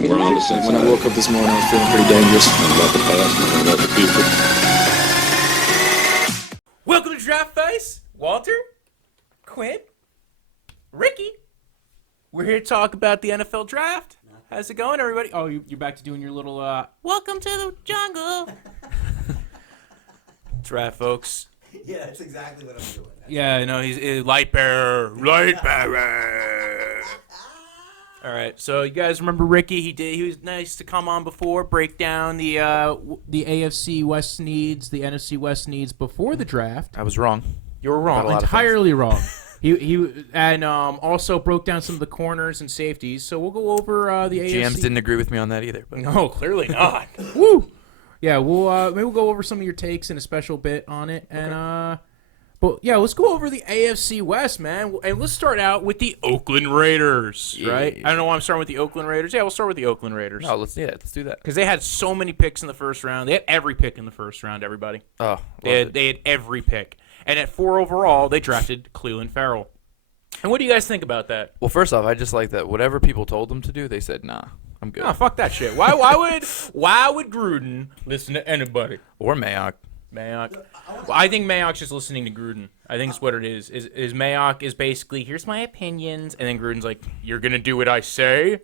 When I woke up this morning, I was feeling pretty dangerous. About the past and about the future. Welcome to Draftvice. Walter, Quinn, Ricky. We're here to talk about the NFL draft. How's it going, everybody? Oh, you're back to doing your little, welcome to the jungle. Draft, folks. Yeah, that's exactly what I'm doing. Yeah, I know, he's light bearer. All right, so you guys remember Ricky? He was nice to come on before, break down the AFC West needs, the NFC West needs before the draft. I was wrong. You were wrong, entirely wrong. He and also broke down some of the corners and safeties. So we'll go over the AFC. GMs didn't agree with me on that either. But. No, clearly not. Woo! Yeah, maybe we'll go over some of your takes and a special bit on it, and but yeah, let's go over the AFC West, man, and let's start out with the Oakland Raiders, right? I don't know why I'm starting with the Oakland Raiders. Yeah, we'll start with the Oakland Raiders. No, let's do that. Because they had so many picks in the first round. They had every pick in the first round. Everybody. Oh, they had every pick, and at 4 overall, they drafted Clelin Ferrell. And what do you guys think about that? Well, first off, I just like that whatever people told them to do, they said, nah, I'm good. Oh, fuck that shit. Why would Gruden listen to anybody? Or Mayock. Well, I think Mayock's just listening to Gruden. I think it's what it is. Is Mayock is basically, here's my opinions, and then Gruden's like, you're going to do what I say,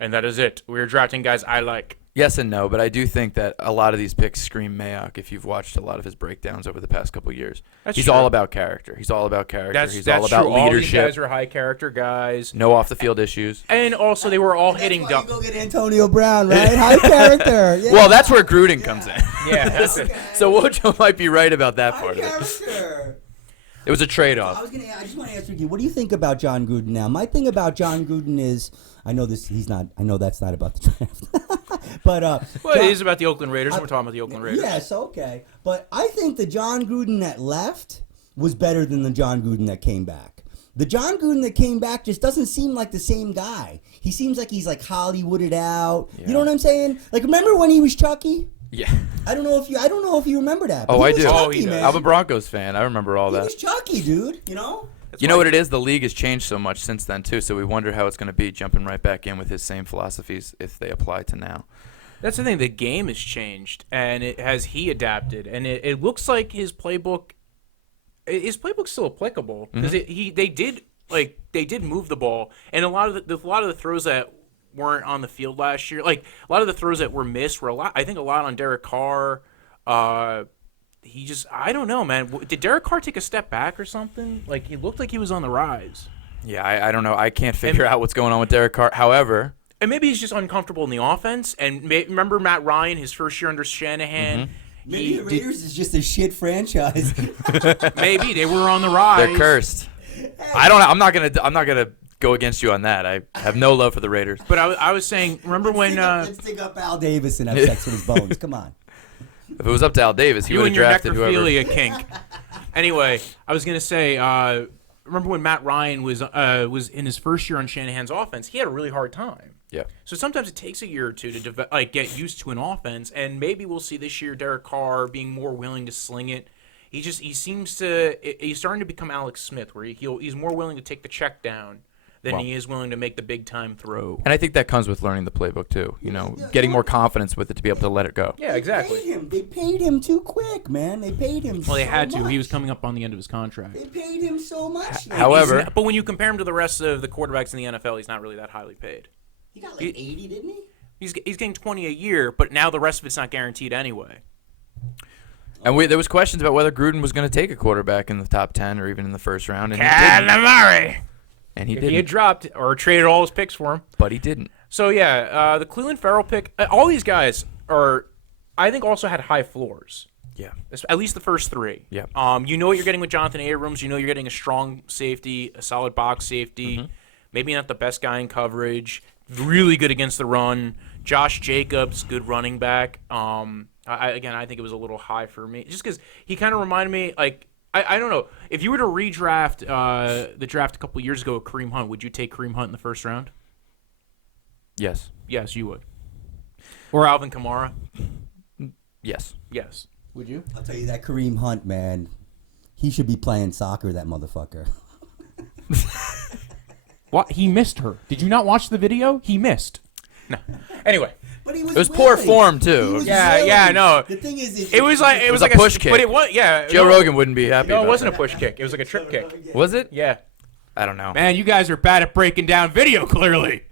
and that is it. We're drafting guys I like. Yes and no, but I do think that a lot of these picks scream Mayock if you've watched a lot of his breakdowns over the past couple of years. He's all about character. He's all about character. He's all about true. leadership. All these guys are high-character guys. No off-the-field issues. And also, they were all hitting dump. Go get Antonio Brown, right? High character. Yeah. Well, that's where Gruden comes in. Yeah, that's it. So Wojo might be right about that part of it. It was a trade-off. I just want to ask you, what do you think about John Gruden now? My thing about John Gruden is, I know that's not about the draft. But well, it is about the Oakland Raiders. We're talking about the Oakland Raiders. Yes, okay. But I think the John Gruden that left was better than the John Gruden that came back. The John Gruden that came back just doesn't seem like the same guy. He seems like he's like Hollywooded out. Yeah. You know what I'm saying? Like, remember when he was Chucky? Yeah. I don't know if you remember that. Oh, I do. Chucky, man. I'm a Broncos fan. I remember all that. He was Chucky, dude. You know? You know what it is? The league has changed so much since then, too, so we wonder how it's going to be jumping right back in with his same philosophies if they apply to now. That's the thing. The game has changed, and he adapted, and it looks like his playbook's still applicable because they did move the ball, and a lot of the throws that weren't on the field last year, like a lot of the throws that were missed were I think a lot on Derek Carr. I don't know, man. Did Derek Carr take a step back or something? Like, he looked like he was on the rise. Yeah, I don't know. I can't figure out what's going on with Derek Carr. However, and maybe he's just uncomfortable in the offense. And remember Matt Ryan, his first year under Shanahan. Mm-hmm. Maybe the Raiders is just a shit franchise. Maybe they were on the rise. They're cursed. I don't know. I'm not gonna go against you on that. I have no love for the Raiders. But I was saying, remember when let's dig up Al Davis and have sex with his bones. Come on. If it was up to Al Davis, he would have drafted whoever. You and your necrophilia kink. Anyway, I was gonna say, remember when Matt Ryan was in his first year on Shanahan's offense? He had a really hard time. Yeah. So sometimes it takes a year or two to get used to an offense, and maybe we'll see this year Derek Carr being more willing to sling it. He's starting to become Alex Smith, where he's more willing to take the check down than he is willing to make the big time throw. And I think that comes with learning the playbook too. You know, getting more confidence with it to be able to let it go. Yeah, exactly. They paid him too quick, man. They paid him. Well, they had to. Much. He was coming up on the end of his contract. They paid him so much. However, but when you compare him to the rest of the quarterbacks in the NFL, he's not really that highly paid. He got like 80, didn't he? He's getting 20 a year, but now the rest of it's not guaranteed anyway. And there was questions about whether Gruden was going to take a quarterback in the top 10 or even in the first round, and Calamari. And he didn't. He had dropped or traded all his picks for him. But he didn't. So, yeah, the Clelin Ferrell pick, all these guys I think, also had high floors. Yeah. At least the first three. Yeah. You know what you're getting with Johnathan Abrams. You know you're getting a strong safety, a solid box safety. Mm-hmm. Maybe not the best guy in coverage. Really good against the run. Josh Jacobs, good running back. I think it was a little high for me. Just because he kind of reminded me, like, I don't know. If you were to redraft the draft a couple years ago with Kareem Hunt, would you take Kareem Hunt in the first round? Yes. Yes, you would. Or Alvin Kamara? Yes. Yes. Would you? I'll tell you that Kareem Hunt, man, he should be playing soccer, that motherfucker. What? He missed her. Did you not watch the video? He missed. Anyway. But he was It was poor willing. form He too. was Yeah, willing. yeah, no. The thing is, It was like a push kick. But it was Joe Rogan wouldn't be happy. No, about it wasn't that. a push kick. It was like a trip kick. Was it? Yeah. I don't know. Man, you guys are bad at breaking down video. Clearly.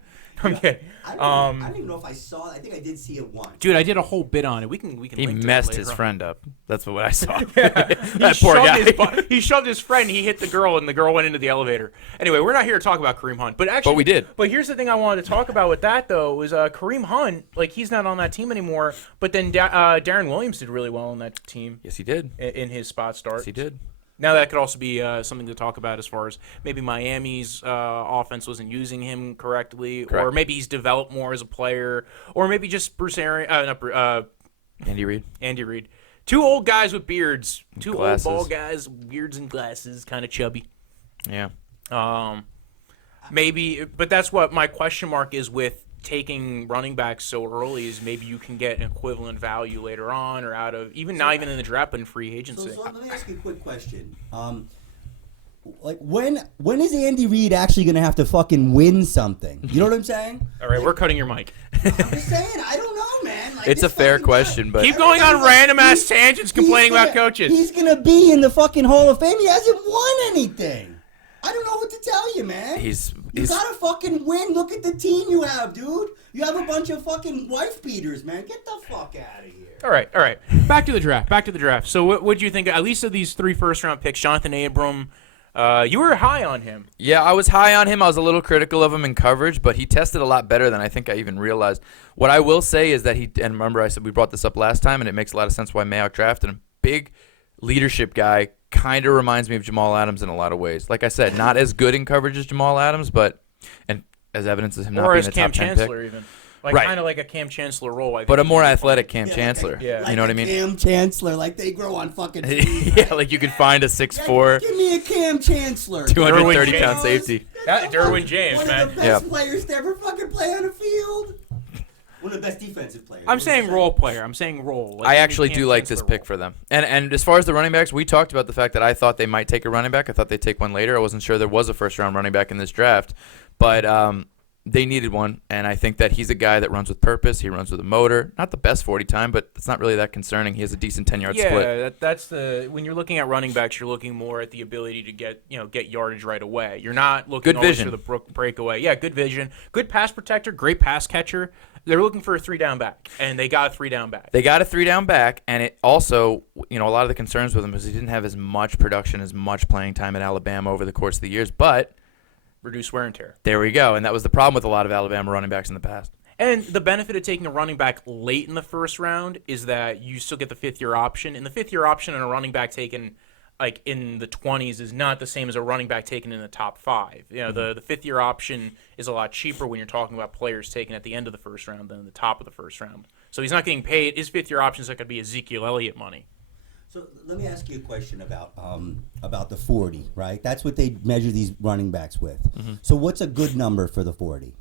Okay. I don't even know if I saw it. I think I did see it once. Dude, I did a whole bit on it. We can. He link to it messed later his on. friend up. That's what I saw. He That poor guy. He shoved his friend. He hit the girl, and the girl went into the elevator. Anyway, we're not here to talk about Kareem Hunt, but actually, But we did. But here's the thing I wanted to talk about with that though was Kareem Hunt. Like he's not on that team anymore. But then Darren Williams did really well on that team Yes, he did. in his spot start. Yes, he did. Now that could also be something to talk about as far as maybe Miami's offense wasn't using him correctly, or Correct. maybe he's developed more as a player, or maybe just Bruce Arians, Andy Reid. Andy Reid. Two old guys with beards. Two Glasses. old bald guys, beards and glasses, kind of chubby. Yeah. Maybe, but that's what my question mark is with taking running backs so early is maybe you can get an equivalent value later on or out of not even in the draft but in free agency. So let me ask you a quick question. Like when is Andy Reid actually going to have to fucking win something? You know what I'm saying? All right, we're cutting your mic. I'm just saying, I don't know, man. Like, It's this a fair fucking question, guy- but Keep going on random ass tangents complaining about coaches. He's going to be in the fucking Hall of Fame. He hasn't won anything. I don't know what to tell you, man. You gotta fucking win. Look at the team you have, dude. You have a bunch of fucking wife beaters, man. Get the fuck out of here. All right. Back to the draft. So what do you think, at least of these 3 first-round picks, Johnathan Abrams, you were high on him. Yeah, I was high on him. I was a little critical of him in coverage, but he tested a lot better than I think I even realized. What I will say is that and remember I said we brought this up last time, and it makes a lot of sense why Mayock drafted him. Big leadership guy, kind of reminds me of Jamal Adams in a lot of ways. Like I said, not as good in coverage as Jamal Adams, and as evidence of him not Or being as a Cam top 10 Chancellor pick. even. Like Right. kind of like a Cam Chancellor role. I think. But a more athletic Cam Chancellor. Yeah. You know what I mean? Cam Chancellor, like they grow on fucking trees. Yeah, like you could find a 6'4", Give me a Cam Chancellor. 230-pound safety. Derwin James, One man. of the best players to ever fucking play on the field. One of the best defensive players. I'm saying role player. I'm saying role. Like, I give me actually Cam do like this Chancellor pick for them. And as far as the running backs, we talked about the fact that I thought they might take a running back. I thought they'd take one later. I wasn't sure there was a first-round running back in this draft. But they needed one, and I think that he's a guy that runs with purpose. He runs with a motor. Not the best 40 time, but it's not really that concerning. He has a decent 10-yard split. Yeah, that's the when you're looking at running backs, you're looking more at the ability to get yardage right away. You're not looking Good always vision. for the breakaway. Yeah, good vision, good pass protector, great pass catcher. They're looking for a 3-down back, and they got a 3-down back. They got a 3-down back, and it also, a lot of the concerns with him is he didn't have as much production, as much playing time at Alabama over the course of the years, but Reduce wear and tear. there we go, and that was the problem with a lot of Alabama running backs in the past. And the benefit of taking a running back late in the first round is that you still get the 5th-year option. And the 5th-year option on a running back taken like in the 20s is not the same as a running back taken in the top 5. The 5th-year option is a lot cheaper when you're talking about players taken at the end of the first round than the top of the first round. So he's not getting paid. His 5th-year option is not going to be Ezekiel Elliott money. So let me ask you a question about the 40, right? That's what they measure these running backs with. So what's a good number for the 40?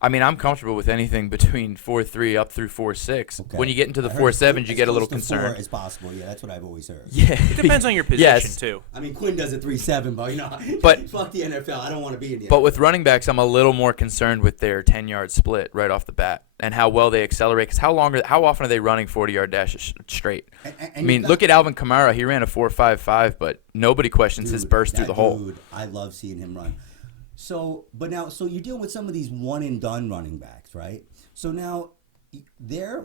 I mean, I'm comfortable with anything between 4.3 up through 4.6. Okay. When you get into the I heard 4.7s, you get a little as close to 4 concerned. as possible. Yeah, that's what I've always heard. Yeah, It depends on your position, Yes. too. I mean, Quinn does a 3.7, but But- fuck the NFL. I don't want to be in the But NFL. with running backs, I'm a little more concerned with their 10-yard split right off the bat and how well they accelerate. Because how often are they running 40-yard dashes straight? And I mean, look at Alvin Kamara. He ran a 4.55, but nobody questions his burst through the hole. Dude, I love seeing him run. So you're dealing with some of these one and done running backs, right? So now,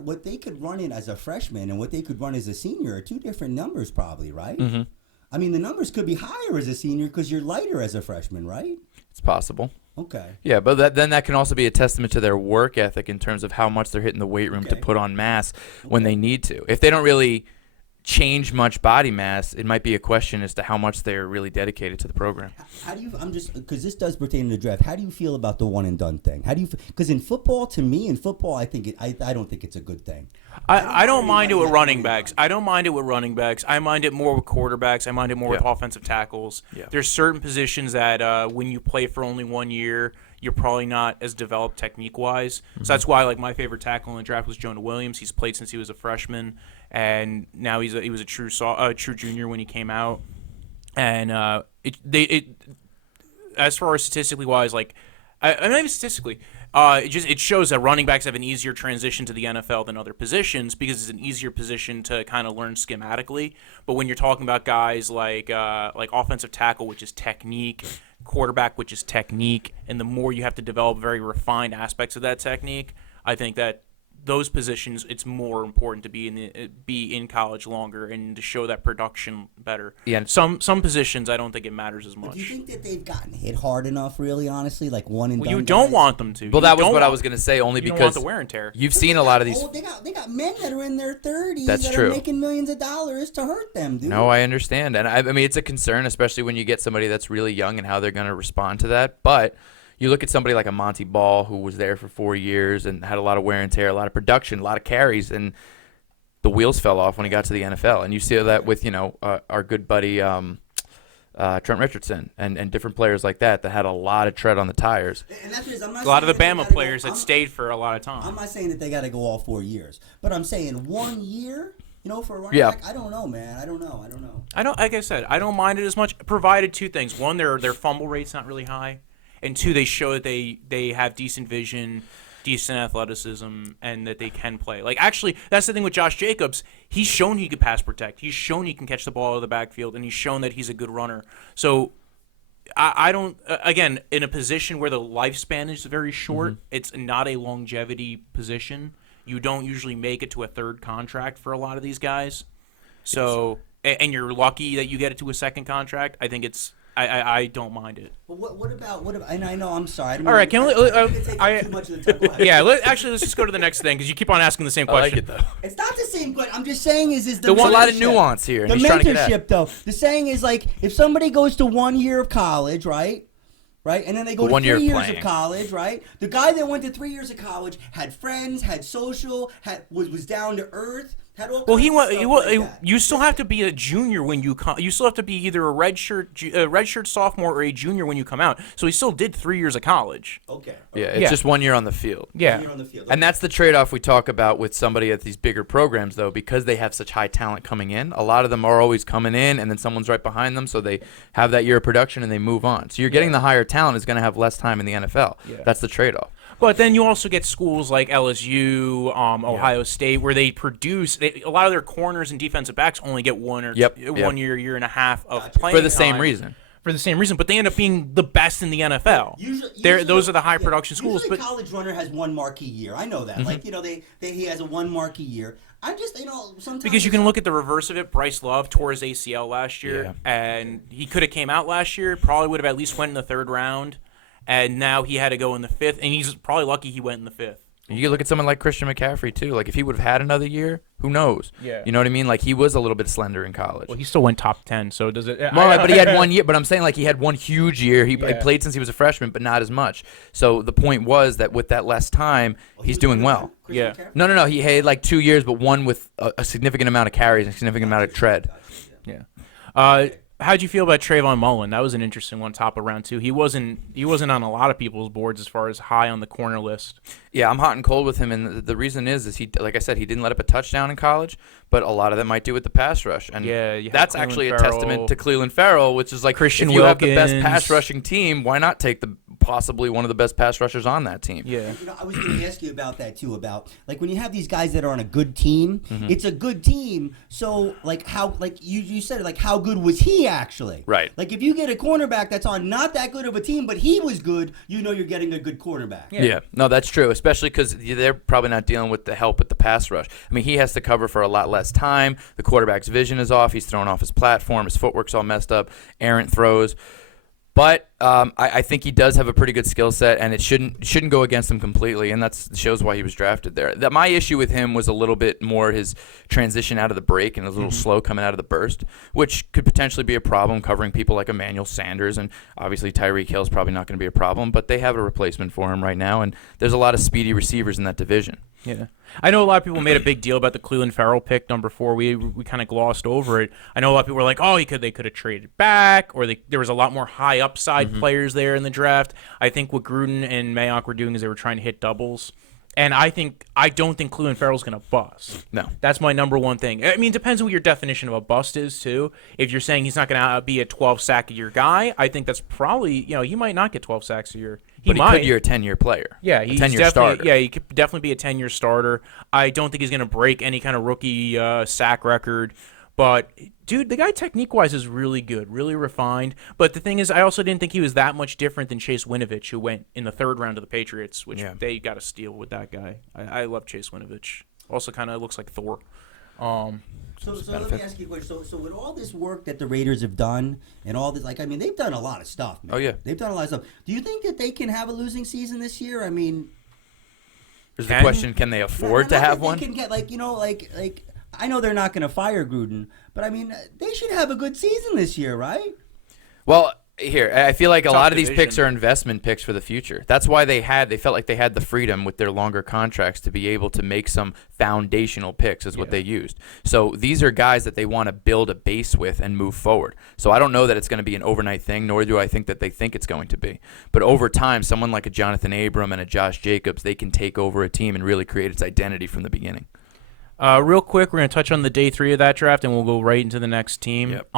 what they could run in as a freshman and what they could run as a senior are two different numbers, probably, right? Mm-hmm. I mean, the numbers could be higher as a senior because you're lighter as a freshman, right? It's possible. Okay. Yeah, but then that can also be a testament to their work ethic in terms of how much they're hitting the weight room to Okay. put on mass when they need to. If they don't really change much body mass, it might be a question as to how much they're really dedicated to the program. How do you? Because this does pertain to the draft. How do you feel about the one and done thing? How do you? Because in football, I think I don't think it's a good thing. I don't mind it with running backs. I mind it more with quarterbacks. I mind it more with Yeah. offensive tackles. Yeah. There's certain positions that when you play for only 1 year, you're probably not as developed technique-wise. So that's why, like, my favorite tackle in the draft was Jonah Williams. He's played since he was a freshman, and now he was a true junior when he came out. And as far as statistically wise, like, I mean, not even statistically, It shows that running backs have an easier transition to the NFL than other positions because it's an easier position to kind of learn schematically. But when you're talking about guys like offensive tackle, which is technique, quarterback, which is technique, and the more you have to develop very refined aspects of that technique, I think that those positions, it's more important to be in college longer and to show that production better. Yeah. Some positions, I don't think it matters as much. Do you think that they've gotten hit hard enough, really, honestly? Like one and done You don't guys? want them to. Well, that was what I was going to say, only you don't because want the wear and tear. you've seen a lot of these. Oh, they got men that are in their 30s That's that true. are making millions of dollars to hurt them, dude. No, I understand. And I mean, it's a concern, especially when you get somebody that's really young and how they're going to respond to that. But you look at somebody like a Monty Ball who was there for 4 years and had a lot of wear and tear, a lot of production, a lot of carries, and the wheels fell off when he got to the NFL. And you see that with, our good buddy Trent Richardson and different players like that had a lot of tread on the tires. And that's just, I'm not A lot of the saying that Bama they players gotta that stayed for a lot of time. I'm not saying that they got to go all 4 years, but I'm saying 1 year, for a running Yeah. back, I don't know, man. I don't know. Like I said, I don't mind it as much, provided two things. One, their fumble rate's not really high. And two, they show that they have decent vision, decent athleticism, and that they can play. Like, actually, that's the thing with Josh Jacobs. He's shown he can pass protect. He's shown he can catch the ball out of the backfield, and he's shown that he's a good runner. So, I don't, again, in a position where the lifespan is very short, it's not a longevity position. You don't usually make it to a third contract for a lot of these guys. So, and you're lucky that you get it to a second contract. I think it's, I don't mind it. But what about? And I know, I'm sorry. All right, can we? Take up too much of the time. Go ahead. Yeah, let's just go to the next thing because you keep on asking the same I like question. it, though. It's not the same, but I'm just saying is the There's a lot of mentorship. nuance here. And The he's trying to get at it. mentorship, though. The saying is like if somebody goes to 1 year of college, right, and then they go to 1 year 3 of years playing. of college, right? The guy that went to 3 years of college had friends, had social, was down to earth. Had all Well, kinds of stuff like that. you still have to be a junior when you come. You still have to be either a redshirt sophomore or a junior when you come out. So he still did 3 years of college. Okay. Yeah, it's Yeah. just 1 year on the field. Yeah. You're on the field. And that's the trade-off we talk about with somebody at these bigger programs, though, because they have such high talent coming in. A lot of them are always coming in, and then someone's right behind them, so they have that year of production and they move on. So you're getting the higher talent is going to have less time in the NFL. Yeah. That's the trade-off. But then you also get schools like LSU, Ohio State, where they produce a lot of their corners and defensive backs only get 1 year and a half of playing For the same time. reason. For the same reason, but they end up being the best in the NFL. Those are the high production schools. Usually But college runner has one marquee year. I know that. Like he has a one marquee year. I'm just sometimes because you can look at the reverse of it. Bryce Love tore his ACL last year, and he could have came out last year. Probably would have at least went in the third round, and now he had to go in the fifth, and he's probably lucky he went in the fifth. You can look at someone like Christian McCaffrey, too. Like, if he would have had another year, who knows? Yeah. You know what I mean? Like, he was a little bit slender in college. Well, he still went top 10, so does it... Well, but he had 1 year. But I'm saying, like, he had one huge year. He Yeah. played since he was a freshman, but not as much. So the point was that with that less time, he's doing well. Yeah. No. He had, like, 2 years, but one with a significant amount of carries and a significant amount of tread. Yeah. How'd you feel about Trayveon Mullen? That was an interesting one, top of round two. He wasn't on a lot of people's boards as far as high on the corner list. Yeah, I'm hot and cold with him, and the reason is he, like I said, he didn't let up a touchdown in college, but a lot of that might do with the pass rush, and Yeah, you have that's Clelin actually Ferrell. a testament to Clelin Ferrell, which is like Christian if you have the best Wilkins. pass rushing team, why not take possibly one of the best pass rushers on that team? Yeah. I was going to ask you about that too. About like when you have these guys that are on a good team, it's a good team. So like how like you said like how good was he actually? Right. Like if you get a cornerback that's on not that good of a team, but he was good, you're getting a good cornerback. Yeah, no, that's true, especially because they're probably not dealing with the help with the pass rush. I mean, he has to cover for a lot less time. The quarterback's vision is off. He's thrown off his platform. His footwork's all messed up. Errant throws. But I think he does have a pretty good skill set, and it shouldn't go against him completely, and that shows why he was drafted there. My issue with him was a little bit more his transition out of the break and a little slow coming out of the burst, which could potentially be a problem covering people like Emmanuel Sanders, and obviously Tyreek Hill's probably not going to be a problem, but they have a replacement for him right now, and there's a lot of speedy receivers in that division. Yeah. I know a lot of people made a big deal about the Clelin Ferrell pick, number 4. We kind of glossed over it. I know a lot of people were like, oh, they could have traded back, or there was a lot more high upside players there in the draft. I think what Gruden and Mayock were doing is they were trying to hit doubles. And I don't think Clelin Ferrell's going to bust. No. That's my number one thing. I mean, it depends on what your definition of a bust is, too. If you're saying he's not going to be a 12-sack-a-year guy, I think that's probably, he might not get 12 sacks a year. He could be a 10-year player. Yeah, he's a 10-year starter. Yeah, he could definitely be a 10-year starter. I don't think he's going to break any kind of rookie sack record. But, dude, the guy technique-wise is really good, really refined. But the thing is, I also didn't think he was that much different than Chase Winovich, who went in the third round of the Patriots, which they got to steal with that guy. I love Chase Winovich. Also kind of looks like Thor. So let me ask you a question. So with all this work that the Raiders have done and all this, they've done a lot of stuff, man. Oh, yeah. They've done a lot of stuff. Do you think that they can have a losing season this year? I mean... There's the question, can they afford to have one? They can get, I know they're not going to fire Gruden, but they should have a good season this year, right? Well, here, I feel like a lot of these division. picks are investment picks for the future. That's why they felt like they had the freedom with their longer contracts to be able to make some foundational picks is what they used. So these are guys that they want to build a base with and move forward. So I don't know that it's going to be an overnight thing, nor do I think that they think it's going to be. But over time, someone like a Johnathan Abrams and a Josh Jacobs, they can take over a team and really create its identity from the beginning. Real quick, we're going to touch on the day 3 of that draft, and we'll go right into the next team. Yep.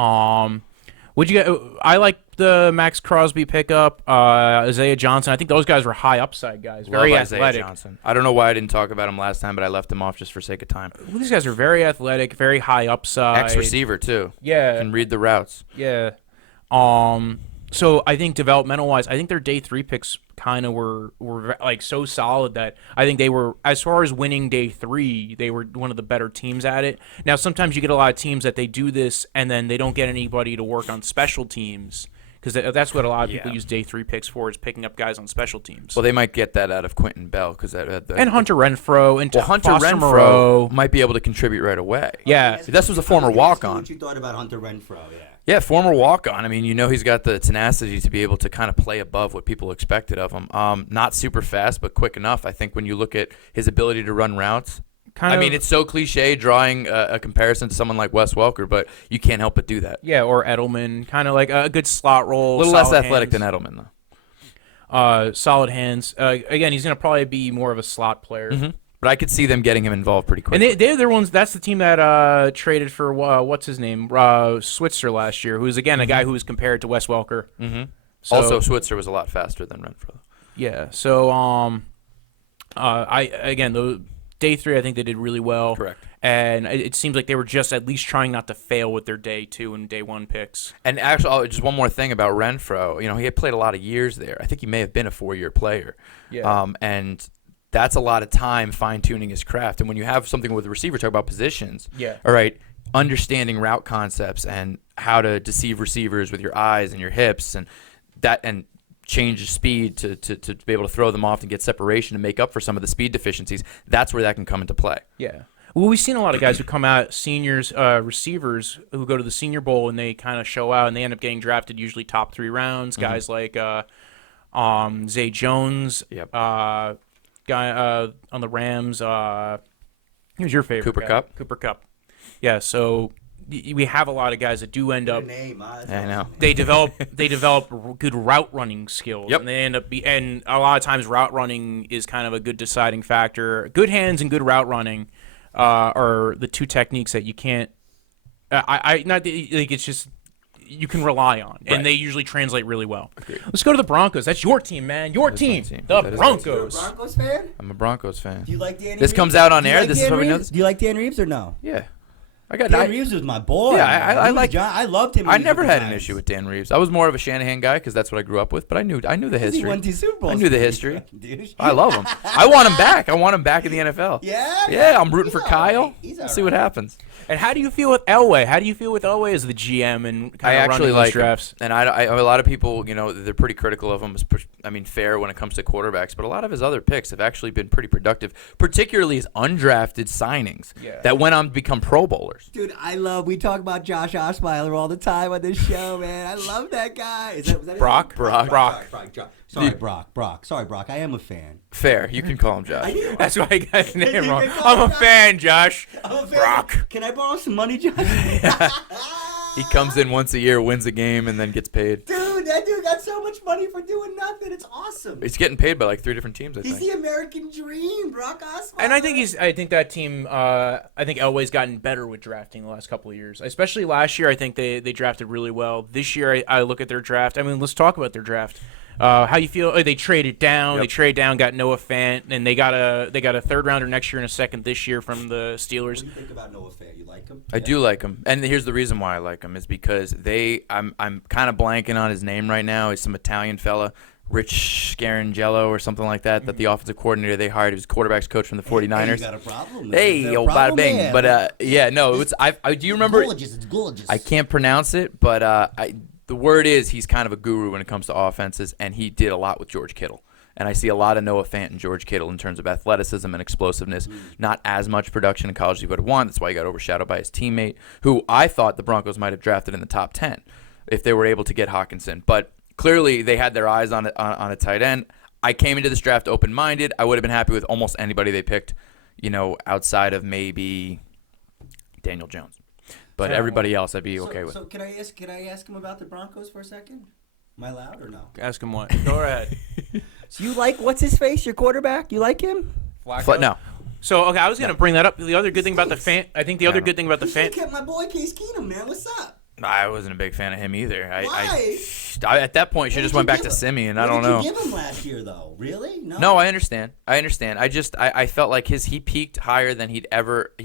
What'd you get? I like the Maxx Crosby pickup, Isaiah Johnson. I think those guys were high upside guys, very Love athletic. Isaiah Johnson. I don't know why I didn't talk about him last time, but I left him off just for sake of time. Well, these guys are very athletic, very high upside. Ex-receiver, too. Yeah. Can read the routes. Yeah. So I think developmental-wise, I think their day 3 picks kind of were like so solid that I think they were, as far as winning day 3, they were one of the better teams at it. Now, sometimes you get a lot of teams that they do this and then they don't get anybody to work on special teams, because that's what a lot of people use day 3 picks for, is picking up guys on special teams. Well, they might get that out of Quentin Bell, because and Hunter Renfrow and Hunter Foster Renfrow Moreau might be able to contribute right away. Yeah. This was a former walk-on. What you thought about Hunter Renfrow? Yeah, former walk-on. He's got the tenacity to be able to kind of play above what people expected of him. Not super fast, but quick enough. I think when you look at his ability to run routes, it's so cliche drawing a comparison to someone like Wes Welker, but you can't help but do that. Yeah, or Edelman, kind of like a good slot role. A little less athletic than Edelman, though. Solid hands. Again, he's going to probably be more of a slot player. Mm-hmm. But I could see them getting him involved pretty quickly. And they're the ones. That's the team that traded for what's his name, Switzer last year, who's again a guy who was compared to Wes Welker. Mm-hmm. So, also, Switzer was a lot faster than Renfrow. Yeah. So the day 3, I think they did really well. Correct. And it seems like they were just at least trying not to fail with their day 2 and day 1 picks. And actually, just one more thing about Renfrow. He had played a lot of years there. I think he may have been a 4-year player. Yeah. And that's a lot of time fine-tuning his craft. And when you have something with a receiver, talk about positions. Yeah. All right, understanding route concepts and how to deceive receivers with your eyes and your hips and change speed to be able to throw them off and get separation and make up for some of the speed deficiencies. That's where that can come into play. Yeah. Well, we've seen a lot of guys who come out, seniors, receivers, who go to the Senior Bowl and they kind of show out and they end up getting drafted usually top 3 rounds. Mm-hmm. Guys like Zay Jones. Yep. Guy on the Rams. Who's your favorite? Cooper guy? Kupp. Cooper Kupp. Yeah. So we have a lot of guys that do end up. I know. They develop good route running skills. Yep. And they end up and a lot of times route running is kind of a good deciding factor. Good hands and good route running are the 2 techniques that you can't. It's just. You can rely on, and they usually translate really well. Agreed. Let's go to the Broncos. That's your team, man. Your team. The Broncos. You're a Broncos fan? I'm a Broncos fan. Do you like Danny Reeves? This comes out on Do you air. like This Dan is what we know. Reeves? Do you like Dan Reeves or no? Yeah. Dan Reeves was my boy. Yeah, I like. I loved him. I never had an issue with Dan Reeves. I was more of a Shanahan guy because that's what I grew up with. But I knew the history. He won 2 Super Bowls. I knew the history. I love him. I want him back. I want him back in the NFL. Yeah. Yeah, I'm rooting for Kyle. He's See what happens. And how do you feel with Elway? How do you feel with Elway as the GM and kind of running these drafts? And I a lot of people, they're pretty critical of him. Fair when it comes to quarterbacks, but a lot of his other picks have actually been pretty productive, particularly his undrafted signings that went on to become Pro Bowlers. Dude, we talk about Josh Osweiler all the time on this show, man. I love that guy. Was that his Brock? name? Brock. Sorry, Brock. Sorry, Brock. I am a fan. Fair. You can call him Josh. That's why I got his name wrong. I'm a fan, Josh. I'm a fan. Brock. Can I borrow some money, Josh? He comes in once a year, wins a game, and then gets paid. Dude, that dude got so much money for doing nothing. It's awesome. He's getting paid by like 3 different teams, I He's think. the American dream, Brock Osweiler. And I think that team. I think Elway's gotten better with drafting the last couple of years. Especially last year, I think they drafted really well. This year, I look at their draft. I mean, let's talk about their draft. How you feel? They traded down. Yep. They traded down, got Noah Fant, and they got a third rounder next year and a second this year from the Steelers. What do you think about Noah Fant? You like him? I do like him, and here's the reason why I like him is because I'm kind of blanking on his name right now. He's some Italian fella, Rich Scarangello or something like that. That the offensive coordinator they hired, he was quarterback's coach from the 49ers. Hey, you got a problem? Hey, yo, bada bing. Yeah. But yeah, no, it's I do you remember? It's gorgeous. I can't pronounce it, but the word is he's kind of a guru when it comes to offenses, and he did a lot with George Kittle. And I see a lot of Noah Fant and George Kittle in terms of athleticism and explosiveness. Not as much production in college as he would have wanted. That's why he got overshadowed by his teammate, who I thought the Broncos might have drafted in the top 10 if they were able to get Hawkinson. But clearly they had their eyes on a tight end. I came into this draft open-minded. I would have been happy with almost anybody they picked, outside of maybe Daniel Jones. But everybody else I'd be okay with. So can I ask him about the Broncos for a second? Am I allowed or no? Ask him what. Go ahead. So you like what's his face? Your quarterback? You like him? No. So okay, I was gonna bring that up. The other good thing about the Fant, I think the other good thing about the You should've Fant. kept my boy Case Keenum, man. What's up? I wasn't a big fan of him either. Why? I at that point should just went back to Simeon. I don't know. What did you give him last year, though? Really? No. No, I understand. I felt like he peaked higher than he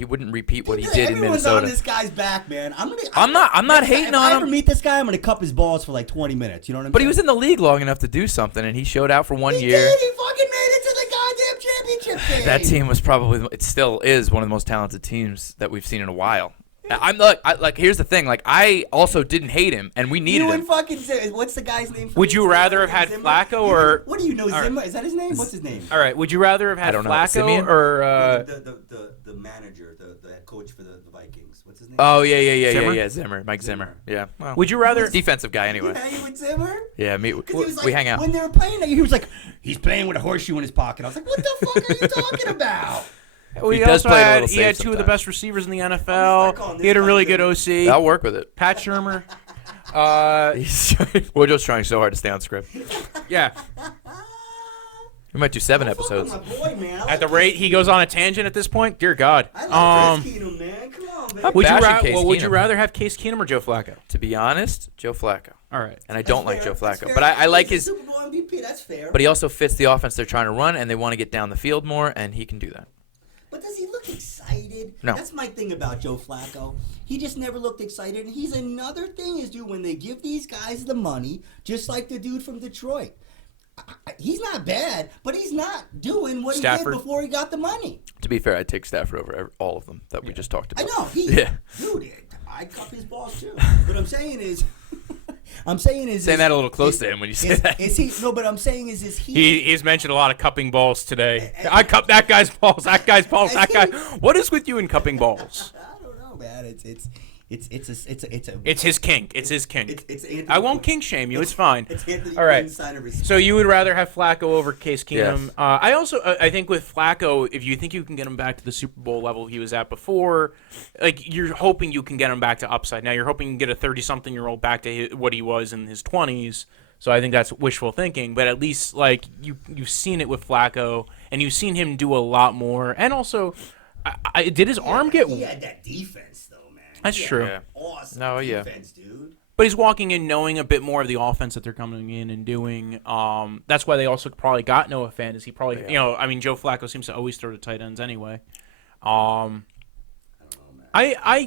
wouldn't repeat what he did in Everyone's Minnesota. on this guy's back, man. I'm not hating if on I him. ever meet this guy, I'm gonna cup his balls for like 20 minutes. You know what I'm But saying? he was in the league long enough to do something, and he showed out for 1 He year. did. He fucking made it to the goddamn championship game. That team was probably, it still is one of the most talented teams that we've seen in a while. Here's the thing. Like, I also didn't hate him, and we needed You him. and fucking what's the guy's name? Would you rather have had Zimmer? Flacco or? What do you know, All right. Zimmer? Is that his name? What's his name? All right. Would you rather have had I don't know. Flacco Simeon? or? The manager, the head coach for the Vikings. What's his name? Oh yeah, Zimmer? Zimmer, Mike Zimmer. Yeah. Well, Would you rather? he's a defensive guy anyway. You hanging with Zimmer? Yeah, me. 'Cause he was like, We hang out. When they were playing that, he was like, he's playing with a horseshoe in his pocket. I was like, what the fuck are you talking about? Well, He does also play a had, little he had safe two of the sometimes. best receivers in the start NFL. calling He had a this really guy good OC. I'll work with it. Pat Shermer. Wojo's trying so hard to stay on script. Yeah. We might do 7 Don't fuck with episodes. my boy, man. I At like the Chris rate he goes on a tangent at this point, dear God. I like Chris Keenum, man. Come on, man. Would you, bashing Case would you Keenum. rather have Case Keenum or Joe Flacco? To be honest, Joe Flacco. All right. And I don't like Fair, Joe that's Flacco. fair. But I like He's a his. Super Bowl MVP. That's fair. But he also fits the offense they're trying to run, and they want to get down the field more, and he can do that. But does he look excited? No. That's my thing about Joe Flacco. He just never looked excited. And he's another thing is, dude, when they give these guys the money, just like the dude from Detroit. He's not bad, but he's not doing what Stafford. he did before he got the money. To be fair, I'd take Stafford over all of them that we just talked I about. know. Yeah. Dude, I cup his balls too. But I'm saying is, Saying that a little close to him when you say that. Is he? No, but I'm saying is he? He's mentioned a lot of cupping balls today. I cup that guy's balls. That guy's balls. That guy. What is with you in cupping balls? I don't know, man. It's It's his kink. It's his kink. It's Anthony I won't Quinn. kink shame you. It's fine. It's Anthony All right. Quinn's sign of respect. So you would rather have Flacco over Case Keenum? Yes. I also I think with Flacco, if you think you can get him back to the Super Bowl level he was at before, like you're hoping you can get him back to upside. Now you're hoping you can get a 30-something-year-old back to what he was in his 20s. So I think that's wishful thinking. But at least like you've seen it with Flacco, and you've seen him do a lot more. And also, did his arm get? He had that defense, though, man. That's He had true. Yeah. Awesome No, yeah. defense, dude. But he's walking in knowing a bit more of the offense that they're coming in and doing. That's why they also probably got Noah Fant. Is he probably, Joe Flacco seems to always throw to tight ends anyway. I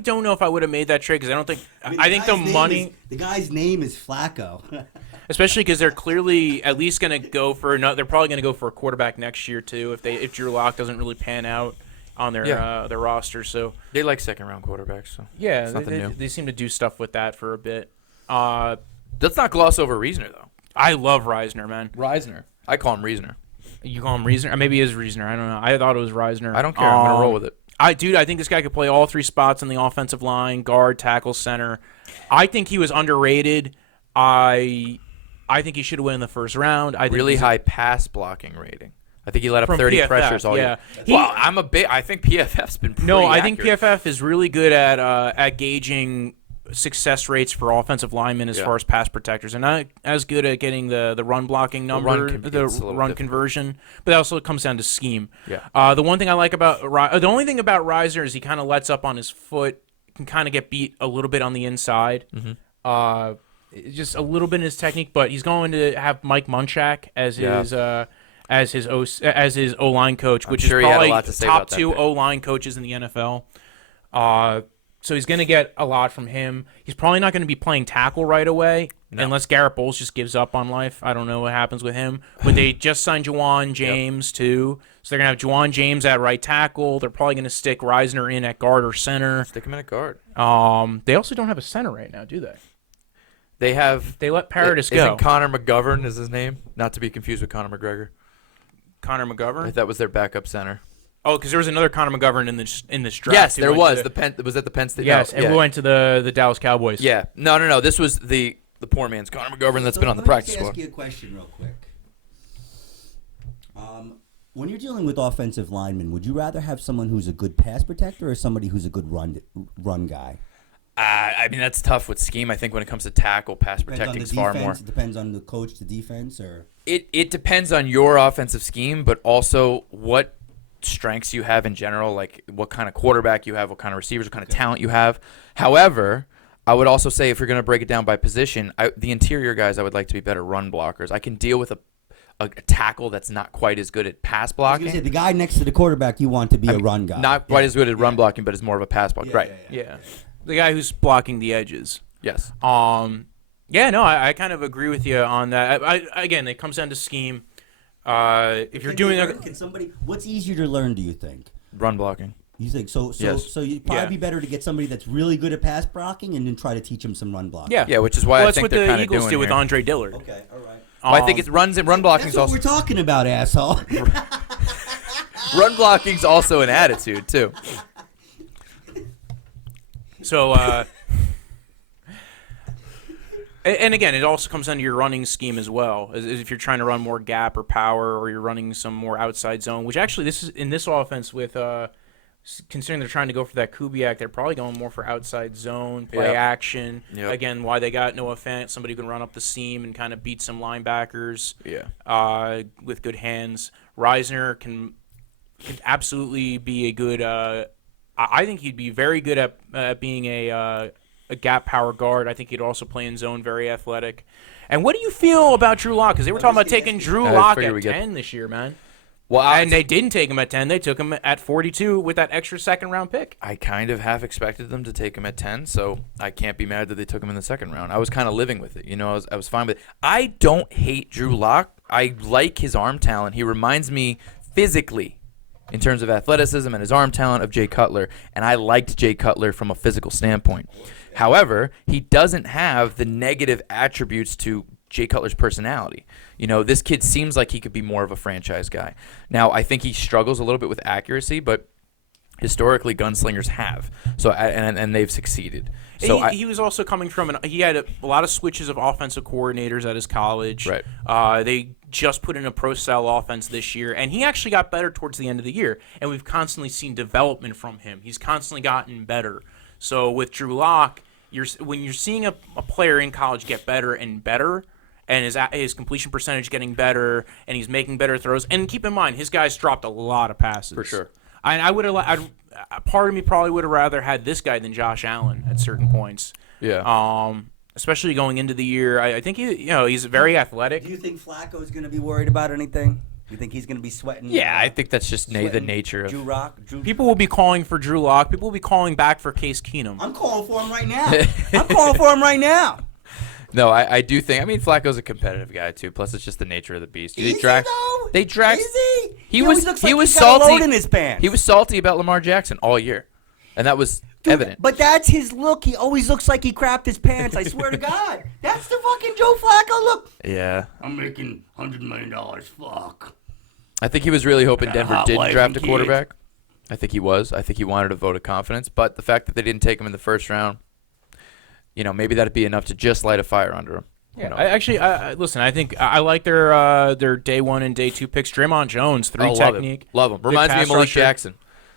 don't know if I would have made that trade because I don't think I think the guy's name money, the guy's name is Flacco. especially because they're clearly at least going to go for another. They're probably going to go for a quarterback next year too if Drew Lock doesn't really pan out on their roster. So They like second-round quarterbacks, so yeah, it's nothing new. they seem to do stuff with that for a bit. Let's not gloss over Reisner, though. I love Reisner, man. Reisner. I call him Reisner. You call him Reisner? Or maybe it is Reisner. I don't know. I thought it was Reisner. I don't care. I'm going to roll with it. I think this guy could play all three spots in the offensive line: guard, tackle, center. I think he was underrated. I think he should have won in the first round. I think Really he's- high pass blocking rating. I think he let up From 30 PFF, pressures all yeah. year. I think PFF's been pretty No, I think accurate. PFF is really good at gauging success rates for offensive linemen as far as pass protectors. They're not as good at getting the run blocking number, the run conversion, but that also comes down to scheme. Yeah. The one thing I like about the only thing about Reisner is he kind of lets up on his foot, can kind of get beat a little bit on the inside. Just a little bit in his technique, but he's going to have Mike Munchak as his O-line coach, which is probably top 2 O-line coaches in the NFL. So he's going to get a lot from him. He's probably not going to be playing tackle right away unless Garrett Bowles just gives up on life. I don't know what happens with him. But they just signed Juwan James, too. So they're going to have Juwan James at right tackle. They're probably going to stick Reisner in at guard or center. Stick him in at guard. They also don't have a center right now, do they? They let Paradis go. Isn't Connor McGovern is his name? Not to be confused with Conor McGregor. Connor McGovern? That was their backup center. Oh, because there was another Connor McGovern in this draft. Yes, there was. Was that the Penn State? Yes, and we went to the Dallas Cowboys. Yeah. No. This was the poor man's Connor McGovern that's been on the practice squad. Let me ask you a question real quick. When you're dealing with offensive linemen, would you rather have someone who's a good pass protector or somebody who's a good run guy? I mean, that's tough with scheme. I think when it comes to tackle, pass protecting is far more. It depends on the coach, the defense, or it depends on your offensive scheme, but also what strengths you have in general, like what kind of quarterback you have, what kind of receivers, what kind of talent you have. However, I would also say if you're going to break it down by position, the interior guys I would like to be better run blockers. I can deal with a tackle that's not quite as good at pass blocking. The guy next to the quarterback you want to be a run guy. Not quite as good at run blocking, but is more of a pass block. Yeah. The guy who's blocking the edges. Yes. I kind of agree with you on that. Again, it comes down to scheme. If you're doing what's easier to learn, do you think? Run blocking. You think so? Yes. So you'd probably be better to get somebody that's really good at pass blocking and then try to teach him some run blocking. Yeah, which is why I think they're that's kind what the Eagles did with Andre Dillard. Okay, all right. Well, I think it's run blocking. That's what we're talking about, asshole. Run blocking's also an attitude too. So, and again, it also comes down to your running scheme as well. As if you're trying to run more gap or power, or you're running some more outside zone. Which actually, this is in this offense with considering they're trying to go for that Kubiak, they're probably going more for outside zone, play action. Yep. Again, why they got Noah Fant, somebody who can run up the seam and kind of beat some linebackers. With good hands. Reisner can absolutely be a good. I think he'd be very good at being a gap power guard. I think he'd also play in zone, very athletic. And what do you feel about Drew Lock? Because they were talking about taking Drew Lock at 10 this year, man. Well, and they didn't take him at 10. They took him at 42 with that extra second-round pick. I kind of half expected them to take him at 10, so I can't be mad that they took him in the second round. I was kind of living with it. You know, I was fine with it. I don't hate Drew Lock. I like his arm talent. He reminds me physically, in terms of athleticism and his arm talent, of Jay Cutler, and I liked Jay Cutler from a physical standpoint. However, he doesn't have the negative attributes to Jay Cutler's personality. You know, this kid seems like he could be more of a franchise guy. Now, I think he struggles a little bit with accuracy, but historically gunsslingers have. So and they've succeeded. So he was also coming from he had a lot of switches of offensive coordinators at his college. Right. They just put in a pro-style offense this year, and he actually got better towards the end of the year. And we've constantly seen development from him. He's constantly gotten better. So with Drew Lock, when you're seeing a player in college get better and better, and his completion percentage getting better, and he's making better throws. And keep in mind, his guys dropped a lot of passes. For sure. I would have. Part of me probably would have rather had this guy than Josh Allen at certain points. Yeah. Especially going into the year, I think he's very athletic. Do you think Flacco's going to be worried about anything? You think he's going to be sweating? Yeah, I think that's just the nature of Drew Lock. People will be calling for Drew Lock. People will be calling back for Case Keenum. I'm calling for him right now. No, I do think. I mean, Flacco's a competitive guy too. Plus, it's just the nature of the beast. Is he? He was salty. Load in his pants. He was salty about Lamar Jackson all year, and that was evident. But that's his look. He always looks like he crapped his pants. I swear to God, that's the fucking Joe Flacco look. Yeah. I'm making $100 million. Fuck. I think he was really hoping Denver didn't draft a quarterback. I think he was. I think he wanted a vote of confidence. But the fact that they didn't take him in the first round, maybe that'd be enough to just light a fire under him. Yeah, listen. I think I like their day 1 and day 2 picks. Draymond Jones, 3 technique. Love him. Reminds me of Malik Jackson.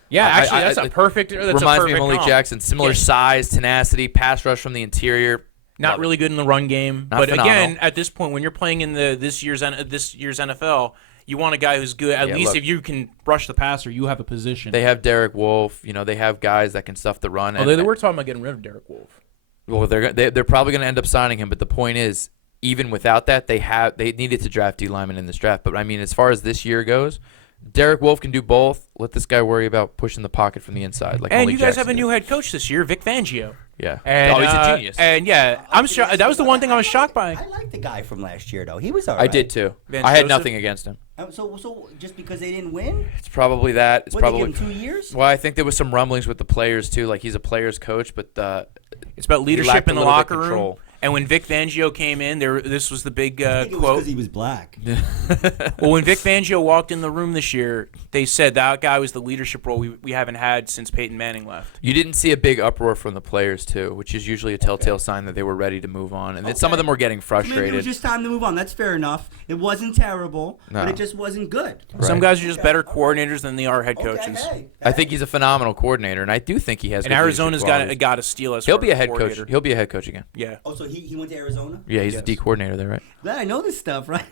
Yeah, actually, that's a perfect. That's reminds a perfect me of Malik comp. Jackson. Similar size, tenacity, pass rush from the interior. Not really good in the run game, Not but phenomenal. again, at this point, when you're playing in this year's NFL, you want a guy who's good. At least if you can rush the passer, you have a position. They have Derek Wolfe. They have guys that can stuff the run. They were talking about getting rid of Derek Wolfe. Well, they're probably going to end up signing him. But the point is, even without that, they needed to draft D lineman in this draft. But I mean, as far as this year goes, Derek Wolfe can do both. Let this guy worry about pushing the pocket from the inside. Like and Malik you guys Jackson have a did. new head coach this year, Vic Fangio. Yeah. And, he's a genius. And yeah, I'm shocked. That was the one thing I was shocked by. I like the guy from last year, though. He was all right. I did too. Van I had Joseph? nothing against him. So just because they didn't win? It's probably that. It's What, probably they give him 2 years? Well, I think there was some rumblings with the players too. Like he's a players coach, but It's about he leadership lacked in a the little bit locker room. control. And when Vic Fangio came in, this was the big I think it was quote. because he was black. Well, when Vic Fangio walked in the room this year, they said that guy was the leadership role we haven't had since Peyton Manning left. You didn't see a big uproar from the players too, which is usually a telltale sign that they were ready to move on. And then some of them were getting Maybe it frustrated. was just time to move on. That's fair enough. It wasn't terrible, No. but it just wasn't good. Some guys are just better coordinators than they are head coaches. I think he's a phenomenal coordinator, and I do think he has. And good Arizona's leadership qualities. got a steal as He'll far be a as head coach. coordinator. He'll be a head coach again. Yeah. Oh, so he went to Arizona? Yeah, he's Yes. a D coordinator there, right? Glad I know this stuff, right?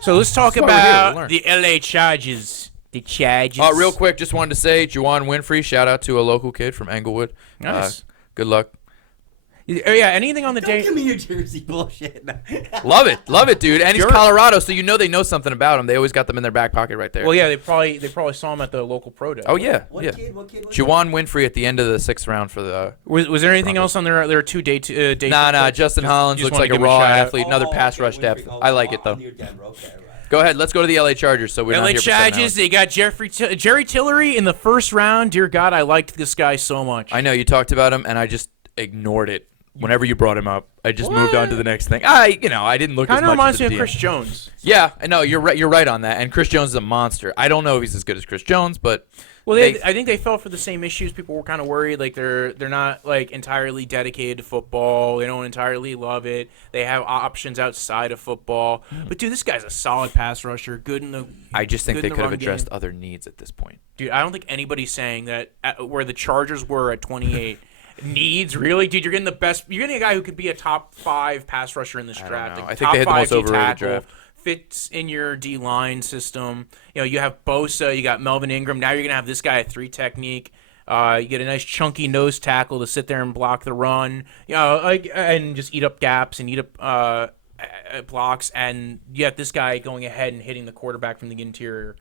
So let's talk That's why we're here to about learn. the LA Chargers. The Chargers. Real quick, just wanted to say, Juwan Winfrey, shout out to a local kid from Englewood. Nice. Good luck. Oh, yeah, anything on the Don't day? give me your jersey bullshit. Love it, dude. And he's You're- Colorado, so they know something about him. They always got them in their back pocket right there. Well, yeah, they probably saw him at the local pro day. Oh yeah, What yeah. kid? What kid? Was Juwan Winfrey at the end of the 6th round for the. Was there anything else on there? Are 2 day day. Nah. Justin Hollins you just looks wanna like a give him a raw shout out? athlete. Another pass rush depth. I like it though. Near Denver. Okay, right. Go ahead. Let's go to the LA Chargers. So we're not LA here for 7 Chargers. hours. They got Jerry Tillery in the first round. Dear God, I liked this guy so much. I know you talked about him, and I just ignored it. Whenever you brought him up, I just moved on to the next thing. I didn't look as Kind of much reminds at me the of DM. Chris Jones. Yeah, I know you're right. You're right on that. And Chris Jones is a monster. I don't know if he's as good as Chris Jones, but Well, I think they fell for the same issues. People were kind of worried, like they're not like entirely dedicated to football. They don't entirely love it. They have options outside of football. But dude, this guy's a solid pass rusher. Good in the. I just think good they in the could have run addressed game. other needs at this point. Dude, I don't think anybody's saying that where the Chargers were at 28. Needs really, dude. You're getting the best. You're getting a guy who could be a top 5 pass rusher in this don't draft. know. Like I think top they had the 5 most overrated D-tackle, draft. Fits in your D line system. You have Bosa. You got Melvin Ingram. Now you're gonna have this guy at 3 technique. You get a nice chunky nose tackle to sit there and block the run. And just eat up gaps and eat up blocks. And you have this guy going ahead and hitting the quarterback from the interior.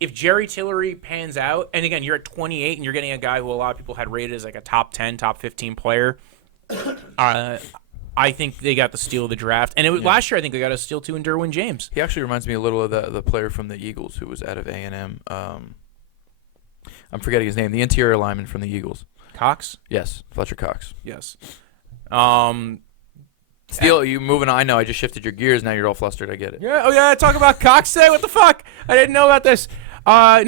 If Jerry Tillery pans out, and again, you're at 28 and you're getting a guy who a lot of people had rated as like a top 10, top 15 player, I think they got the steal of the draft. And last year, I think they got a steal too in Derwin James. He actually reminds me a little of the player from the Eagles who was out of A&M. I'm forgetting his name. The interior lineman from the Eagles. Cox? Yes, Fletcher Cox. Yes. Steele, you moving on? I know. I just shifted your gears. Now you're all flustered. I get it. Yeah. Oh, yeah. Talk about Cox today? What the fuck? I didn't know about this. I'm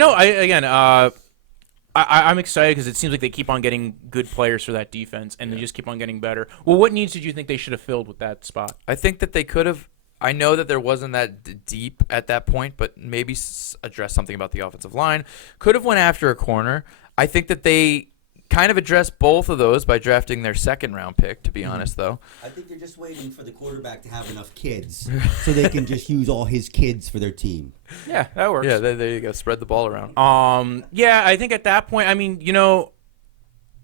excited because it seems like they keep on getting good players for that defense, and they just keep on getting better. Well, what needs did you think they should have filled with that spot? I think that they could have. I know that there wasn't that deep at that point, but maybe address something about the offensive line. Could have went after a corner. I think that they kind of addressed both of those by drafting their 2nd round pick, to be honest, though. I think they're just waiting for the quarterback to have enough kids so they can just use all his kids for their team. Yeah, that works. Yeah, there you go. Spread the ball around. Yeah, I think at that point, I mean,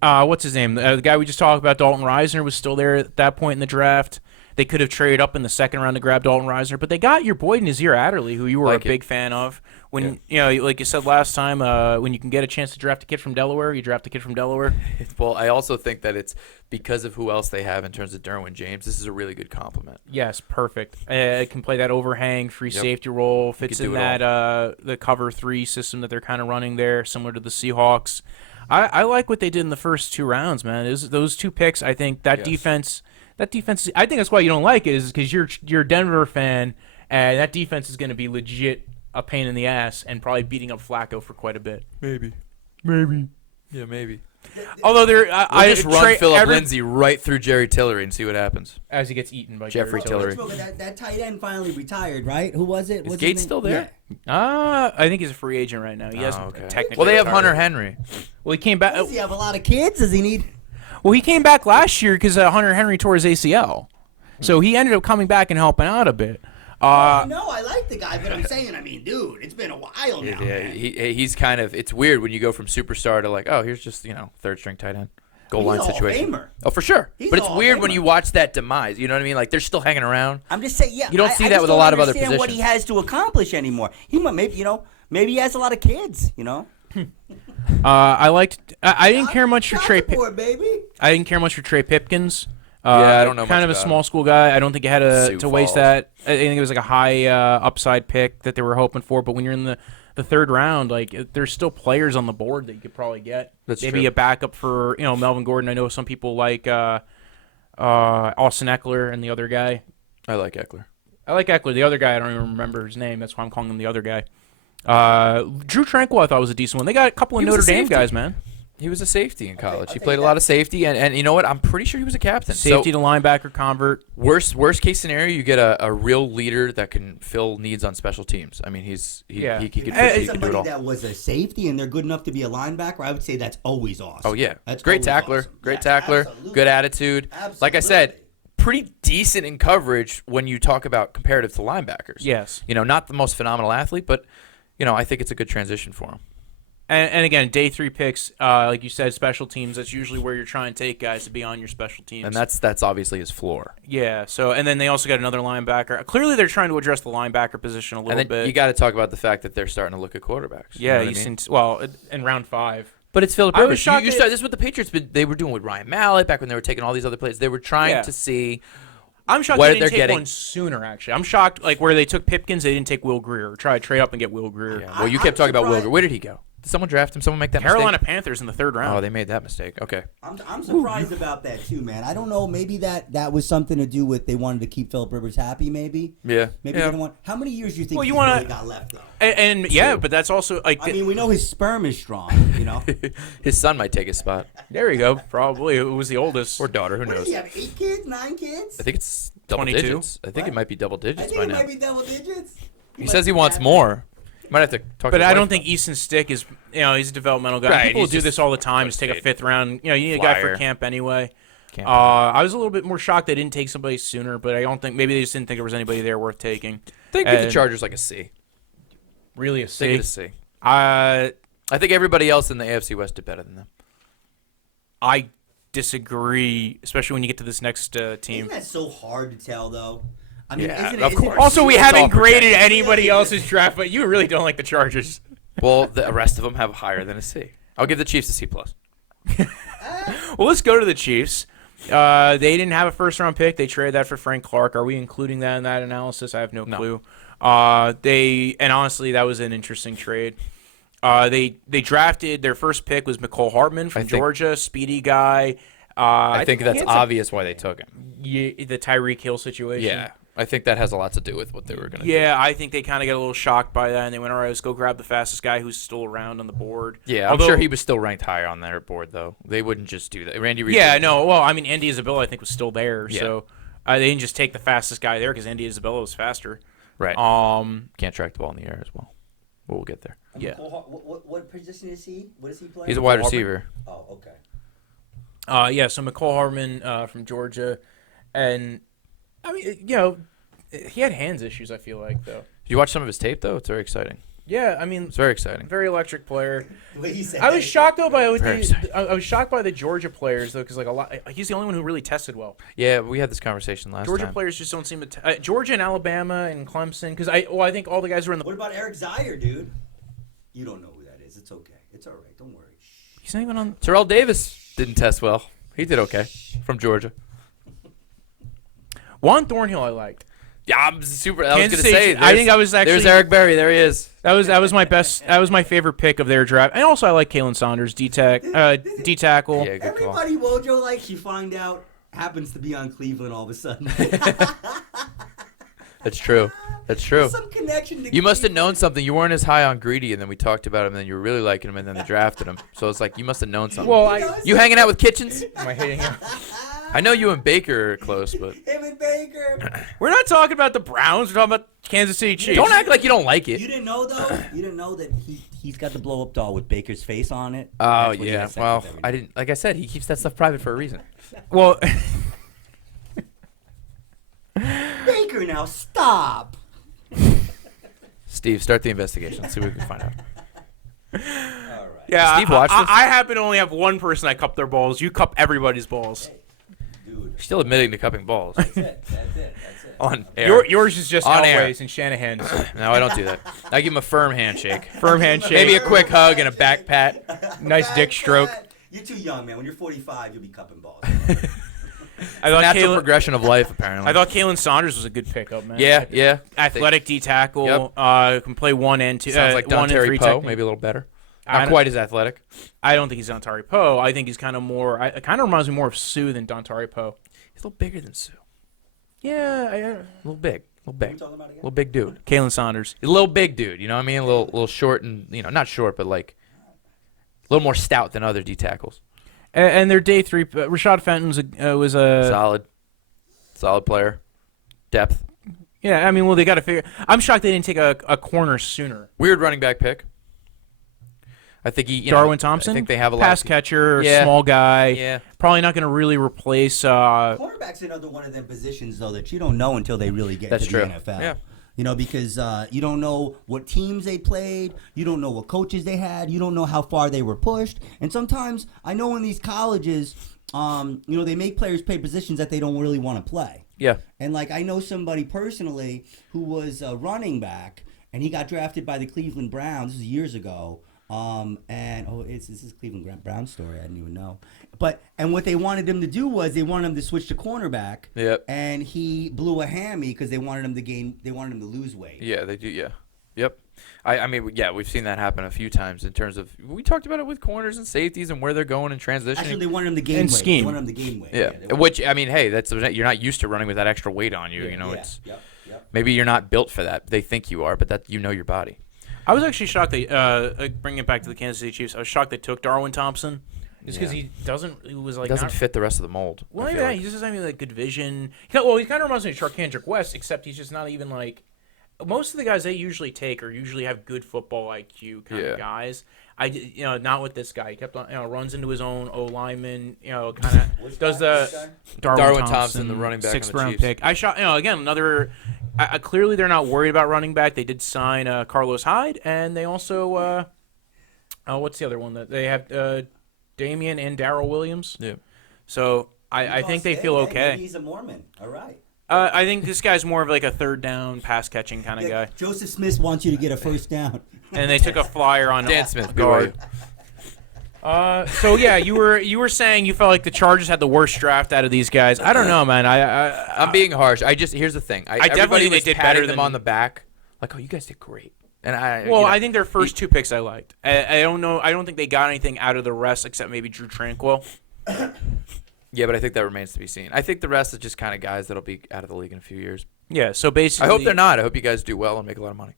what's his name? The guy we just talked about, Dalton Reisner, was still there at that point in the draft. They could have traded up in the 2nd round to grab Dalton Reisner, but they got your boy Nazir Adderley, who you were a big fan of. When like you said last time, when you can get a chance to draft a kid from Delaware, you draft a kid from Delaware. Well, I also think that it's because of who else they have in terms of Derwin James. This is a really good compliment. Yes, perfect. Can play that overhang, free safety role, fits in that the cover 3 system that they're kind of running there, similar to the Seahawks. I like what they did in the first 2 rounds, man. Those 2 picks, I think that defense. That defense, I think that's why you don't like it, is because you're a Denver fan, and that defense is going to be legit a pain in the ass and probably beating up Flacco for quite a bit. Maybe. Yeah, maybe. Although they're, We'll just run Phillip Lindsay right through Jerry Tillery and see what happens. as he gets eaten by Jeffrey Jerry Tillery. That tight end finally retired, right? Who was it? Is Was Gates his still name? there? I think he's a free agent right now. He hasn't okay. technically. Well, they have retired. Hunter Henry. Well, he came back. Does he have a lot of kids? Does he need? Well, he came back last year because Hunter Henry tore his ACL, so he ended up coming back and helping out a bit. No, I like the guy, but I'm saying, dude, it's been a while now. Yeah, Man. he's kind of. It's weird when you go from superstar to like, oh, here's just third string tight end, goal He's line a Hall of situation. Famer. Oh, for sure. He's But a it's Hall of weird when Famer. you watch that demise. You know what I mean? Like they're still hanging around. I'm just saying, yeah. You don't see I that just with a don't lot of other understand what he positions. has to accomplish anymore. He might, maybe he has a lot of kids. I didn't care much for Trey. Baby. I didn't care much for Trey Pipkins. I don't know Kind much of a about small him. school guy. I don't think you had Sioux to waste Falls. that. I think it was like a high upside pick that they were hoping for. But when you're in the third round, there's still players on the board that you could probably get. That's Maybe true. a backup for Melvin Gordon. I know some people like Austin Eckler and the other guy. I like Eckler. I like Eckler. The other guy, I don't even remember his name. That's why I'm calling him the other guy. Drew Tranquil, I thought was a decent one. They got a couple of He was Notre a Dame safety. guys, man. He was a safety in college. I'll He take played a that. lot of safety, and you know what? I'm pretty sure he was a captain. Safety So, to linebacker convert. worst case scenario, you get a real leader that can fill needs on special teams. I mean, he Yeah. can If do it's it somebody all. that was a safety and they're good enough to be a linebacker, I would say that's always awesome. Oh yeah, That's great always tackler, awesome. great Yeah, tackler, absolutely. good attitude. Like I said, Absolutely. pretty decent in coverage when you talk about comparative to linebackers. Yes. Not the most phenomenal athlete, but I think it's a good transition for him. And again, day 3 picks, like you said, special teams. That's usually where you're trying to take guys to be on your special teams. And that's obviously his floor. yeah. So and then they also got another linebacker. Clearly, they're trying to address the linebacker position a little And then bit. you got to talk about the fact that they're starting to look at quarterbacks. yeah, you know what I mean? in round 5. But it's Phillip I was Rivers. shocked You that- start, this is what the Patriots they were doing with Ryan Mallett back when they were taking all these other plays. They were trying Yeah. to see I'm shocked what they didn't they're take getting. one sooner. Actually, I'm shocked where they took Pipkins, they didn't take Will Greer. Or try to trade up and get Will Greer. Yeah. Well, you I'm kept talking about surprised- Wilger. Where did he go? Did someone draft him? Someone make that Carolina mistake? Panthers in the 3rd round. Oh, they made that mistake. Okay. I'm surprised about that too, man. I don't know. Maybe that was something to do with they wanted to keep Phillip Rivers happy. Maybe. Yeah. Maybe yeah. they don't want. How many years do you think Well, you he's wanna- really got left though? and yeah, but that's also like I mean, we know his sperm is strong. His son might take his spot. there you go. Probably it was the oldest. Or daughter, who What does knows? he have? 8 kids? 9 kids? I think it's double 22? digits. I think What? it might be double I digits think by it now. might be double digits. He says he wants more. Might have to talk to But his I wife don't about think Easton Stick is, he's a developmental guy. Right, People he's do just this all the time. Just take a 5th round. You need a guy for Flyer. camp anyway. Camp. I was a little bit more shocked they didn't take somebody sooner, but I don't think maybe they just didn't think there was anybody there worth taking. They give the and- Chargers like a C. Really a They C. get a C. I I think everybody else in the AFC West did better than them. I disagree, especially when you get to this next team. Isn't that so hard to tell though? I mean, Yeah, isn't of it, isn't course. it- Also, we It's all haven't graded projected. anybody else's draft, but you really don't like the Chargers. Well, the rest of them have higher than a C. I'll give the Chiefs a C+. Well, let's go to the Chiefs. They didn't have a 1st round pick. They traded that for Frank Clark. Are we including that in that analysis? I have no clue. And honestly, that was an interesting trade. They drafted their first pick was McCole Hardman from Georgia, speedy guy. I think he that's had some- obvious why they took him. the Tyreek Hill situation. Yeah. I think that has a lot to do with what they were going to do. Yeah, I think they kind of got a little shocked by that, and they went, all right, let's go grab the fastest guy who's still around on the board. Yeah, I'm sure he was still ranked higher on their board, though. They wouldn't just do that. Randy Reed. Yeah, no. Well, I mean, Andy Isabella, I think, was still there, Yeah. so they didn't just take the fastest guy there because Andy Isabella was faster. Right. Um, Can't track the ball in the air as well. But we'll get there. Yeah. What position is he? What does he play? He's a wide Hardman? receiver. Oh, okay. so McCole Hardman from Georgia, and I mean, he had hands issues. I feel like though. You watch some of his tape though; it's very exciting. Yeah, I mean, It's very exciting. very electric player. The way he said I was that- shocked though by Very exciting. I was shocked by the Georgia players though, because like a lot, he's the only one who really tested well. Yeah, we had this conversation last Georgia time. players just don't seem to. Georgia and Alabama and Clemson, because I think all the guys who are in the. What about Eric Zier, dude? You don't know who that is. It's okay. It's all right. Don't worry. He's not even on. Terrell Davis didn't test well. He did okay from Georgia. Juan Thornhill, I liked. Yeah, I'm super. I was Kansas gonna say. City- I think I was actually- There's Eric Berry. There he is. That was my best. That was my favorite pick of their draft, and also I like Kalen Saunders, D tackle. Yeah, good call. Everybody Wojo likes, you find out, happens to be on Cleveland all of a sudden. That's true. That's true. Some connection to You must have known Cleveland. something. You weren't as high on Greedy, and then we talked about him, and then you were really liking him, and then they drafted him. So it's like you must have known something. Well, You hanging out with Kitchens? am I hitting him? I know you and Baker are close, but Him and Baker. We're not talking about the Browns. We're talking about Kansas City Chiefs. don't act like you don't like You it. didn't know though. You didn't know that he's got the blow up doll with Baker's face on it. Oh That's what he yeah. has sex Well, with every I night. didn't. Like I said, he keeps that stuff private for a reason. Well, Baker, now stop. Steve, start the investigation. Let's see what we can find out. All right. yeah. Steve watched this? I happen to only have one person I cup their balls. You cup everybody's balls. Dude. Still admitting to cupping balls That's it. That's it. on air. Yours is just On air. Elway's and Shanahan's. No, I don't do that. I give him a firm handshake. Firm handshake. Maybe a quick hug and a back pat. Nice dick stroke. You're too young, man. When you're 45, you'll be cupping balls. I thought Natural Kalen, progression of life, apparently. I thought Kalen Saunders was a good pickup, man. Yeah. Athletic D tackle. Yep. Can play 1 and 2. Sounds like 1 and 3 Dontari Poe, technique. maybe a little better. I Not don't- quite as athletic. I don't think he's Dontari Poe. I think he's kind of more. It kind of reminds me more of Sue than Dontari Poe. He's a little bigger than Sue. Yeah, A little big. A little big. talking about again? Little big dude. Kalen Saunders. He's a little big dude, you know what I mean? A little short and, not short, but like a little more stout than other D tackles. And their day 3, Rashad Fenton was a Solid player. Depth. Yeah, I mean, well, they got to figure. I'm shocked they didn't take a corner sooner. Weird running back pick. I think he. Darwin Thompson. I think they have a lot pass of catcher, Yeah. small guy. Yeah. Probably not going to really replace. Quarterback's another one of them positions, though, that you don't know until they really get That's to true. the NFL. Yeah. Because you don't know what teams they played, you don't know what coaches they had, you don't know how far they were pushed, and sometimes I know in these colleges, they make players play positions that they don't really want to play. Yeah. And like I know somebody personally who was a running back, and he got drafted by the Cleveland Browns. This is years ago. This is Cleveland Browns story. I didn't even know. And what they wanted him to do was they wanted him to switch to cornerback. Yep. And he blew a hammy because they wanted him to lose weight. Yeah, they do. Yeah. Yep. I mean, yeah, we've seen that happen a few times in terms of we talked about it with corners and safeties and where they're going and transitioning. Actually, they wanted him to gain And weight. scheme. They wanted him to gain weight. Yeah. they wanted- Which I mean, hey, you're not used to running with that extra weight on you. It's Yep. maybe you're not built for that. They think you are, but that your body. I was actually shocked they bring it back to the Kansas City Chiefs. I was shocked they took Darwin Thompson, just because Yeah. he doesn't. He was like Doesn't not, fit the rest of the mold. Well, I feel yeah, like. he just doesn't have like good vision. He kind of reminds me of Charkandrick West, except he's just not even like most of the guys they usually take or usually have good football IQ kind Yeah. of guys. Not with this guy. He kept on, runs into his own O lineman. Kind of does the Darwin Thompson, the running back on the 6th round Chiefs. pick. I shot. Again, another. Clearly, they're not worried about running back. They did sign Carlos Hyde, and they also. What's the other one that they have? Damian and Darrell Williams. Yeah. So I think they feel okay. He's a Mormon. All right. I think this guy's more of like a third down pass catching kind of guy. Joseph Smith wants you to get a first down. And they took a flyer on Dan Smith, guard. So yeah, you were saying you felt like the Chargers had the worst draft out of these guys. I don't know, man. I'm being harsh. Here's the thing. definitely everybody think they was did patting better them than- on the back, like, oh, you guys did great. And I think their first 2 picks I liked. I don't know. I don't think they got anything out of the rest except maybe Drew Tranquil. Yeah, but I think that remains to be seen. I think the rest is just kind of guys that'll be out of the league in a few years. Yeah. So basically, I hope they're not. I hope you guys do well and make a lot of money.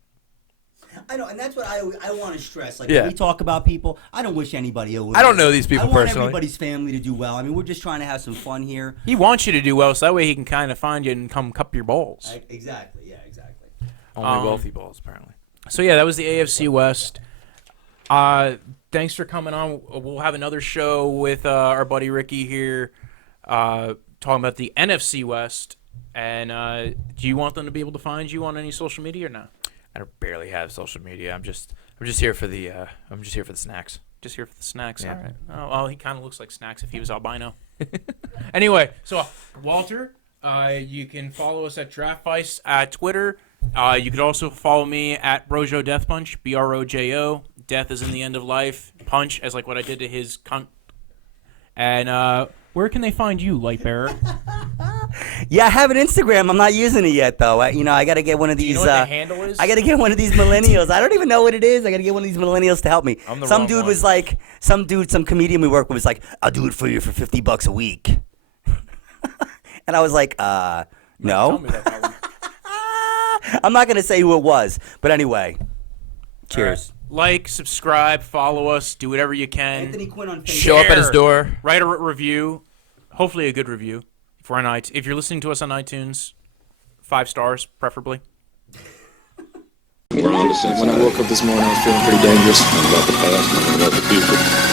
I know, and that's what I want to stress. Like Yeah. when we talk about people, I don't wish anybody ill. I don't know these people I want personally. everybody's family to do well. I mean, we're just trying to have some fun here. He wants you to do well, so that way he can kind of find you and come cup your balls. Exactly. Yeah. Exactly. Only wealthy balls, apparently. So yeah, that was the AFC West. Thanks for coming on. We'll have another show with our buddy Ricky here, talking about the NFC West. And do you want them to be able to find you on any social media or not? I barely have social media. I'm just here for the snacks. Just here for the snacks. Yeah. All right. Oh, well, he kind of looks like Snacks if he was albino. Anyway, so Walter, you can follow us at Draftvice at Twitter. You could also follow me at Brojo Deathpunch, Brojo. Death is in the end of life. Punch as like what I did to his cunt. And where can they find you, Lightbearer? Yeah, I have an Instagram. I'm not using it yet, though. I got to get one of these. Do you know what the handle is? I got to get one of these millennials. I don't even know what it is. I got to get one of these millennials to help me. I'm the Some wrong dude one. was like, some comedian we work with was like, I'll do it for you for $50 a week. And I was like, Tell no. me that one. I'm not going to say who it was. But anyway, cheers. Like, subscribe, follow us, do whatever you can. Anthony Quinn on Facebook. Show up at his door. Write a review, hopefully a good review. If you're listening to us on iTunes, 5 stars preferably. When I woke up this morning, I was feeling pretty dangerous about the past and about the future.